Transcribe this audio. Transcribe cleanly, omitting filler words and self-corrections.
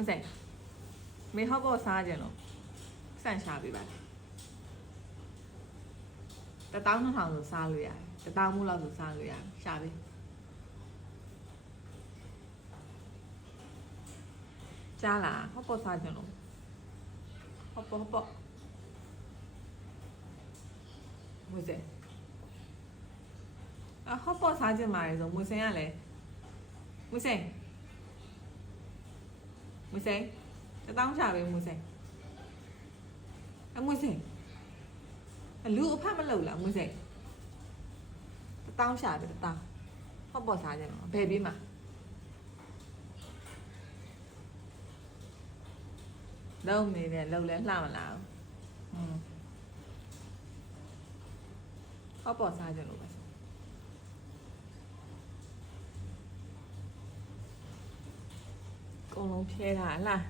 မဆိုင်မေဟောပေါ်စားကြလို့စန့်ရှာပေးပါ12000ဆိုစားလို့ရတယ်1000မို့လောက်ဆိုစားလို့ရတယ်ရှာပေးကြားလားဟောပေါ်စားကြလို့ဟောပေါ်မွေးစဲဟောပေါ်စားကြမှာလေဆိုမွေးစဲရလေမွေးစဲ1000ရှာပေးမွေးစဲအမွေးစဲလူအဖတ်မလုပ်လားမွေးစဲ1000ရှာပေး1000ဟောပေါ်စားကြလို့ဘယ်ပြီးမှာလုံးနေတယ်လုံးလဲလှမလားဟောပေါ်စားကြလို့ပဲအကုန်လုံးဖြဲတာလား